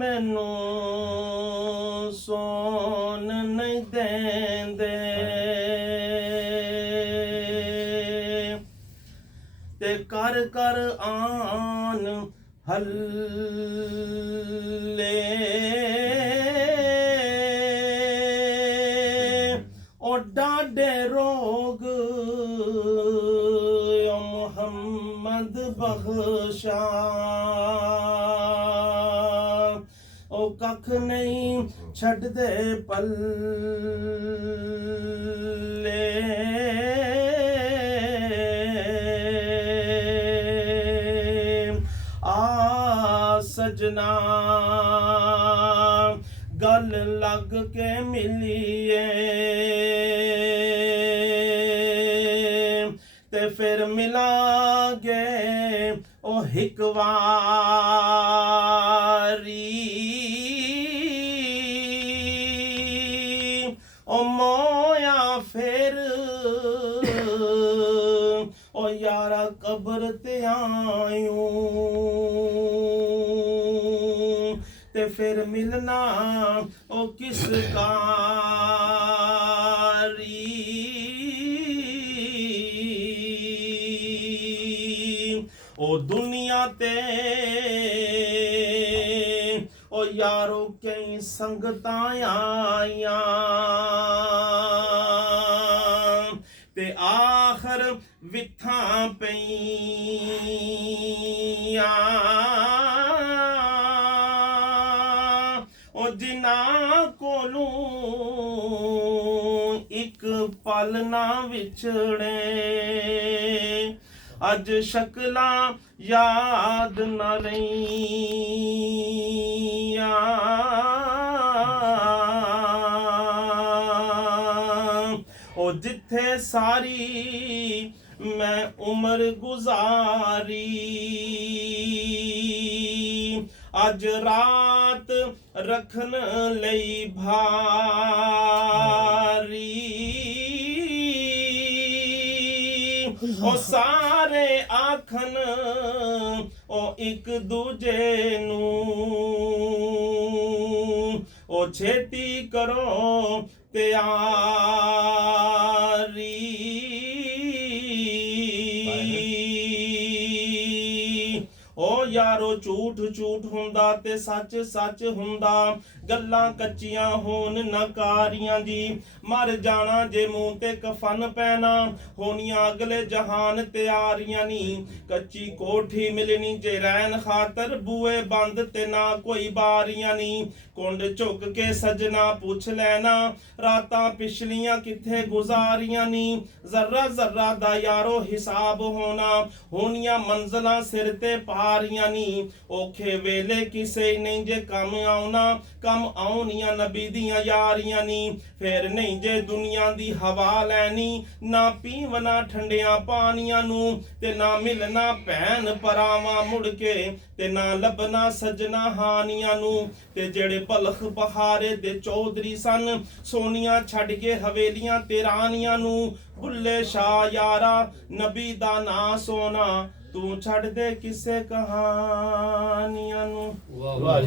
मैनू सोन नहीं देंदे ते कर कर आन हल्ले ओ डाडे रोग मोहम्मद बख्शा ओ कख नहीं छड़ दे पल्ले आ सजना गल लग के मिलिए ते फिर मिलांगे ओ हिक वारी ओ मोया फिर ओ यारा कब्र ते आयूं ते फिर मिलना ओ किस कारी ओ दुनिया ते ओ यारो कई संगतां आईयां ते आखर विथां पईयां ओ जिना कोलों एक पल ना विछड़े अज शकलां याद न रहियां ओ जिथे सारी मैं उम्र गुजारी अज रात रखन लई भारी ओ सारे आखन ओ एक दूजे नू ओ छेती करो तैयारी ओ यारो झूठ झूठ हुंदा ते सच सच हुंदा गल्लां कच्चियां होन नकारियां जी मर जाना जे मुंह ते कफन पैना होनियां अगले जहान तैयारियां नी कच्ची कोठी मिलनी जे रैन खातर बूए बंद ते ना कोई बारियां नी कुंड झुक के सजना पूछ लेना रातां पिछलियां किथे गुजारियां नी जर्रा जर्रा दा यारो हिसाब होना होनियां मंजिलां सिर ते पारियां नी औखे वेले किसे नहीं जे कम आउना कम आउनियां नबी दियां यारियां नी फिर नहीं जे दुनिया दी हवा लैनी ना पीवना ठंडियां पानियां नू ते ना मिलना भैन परावां मुड़ के ते ना लभना सजना हानियां नू ते जेड़े बलख बहारे दे चौधरी सन सोनियां छड़ के हवेलियां ते रानियां नू बुल्ले शाह यारा नबी दा ना सोना तू छड़ दे किसे कहानियां नू। वाह वाह।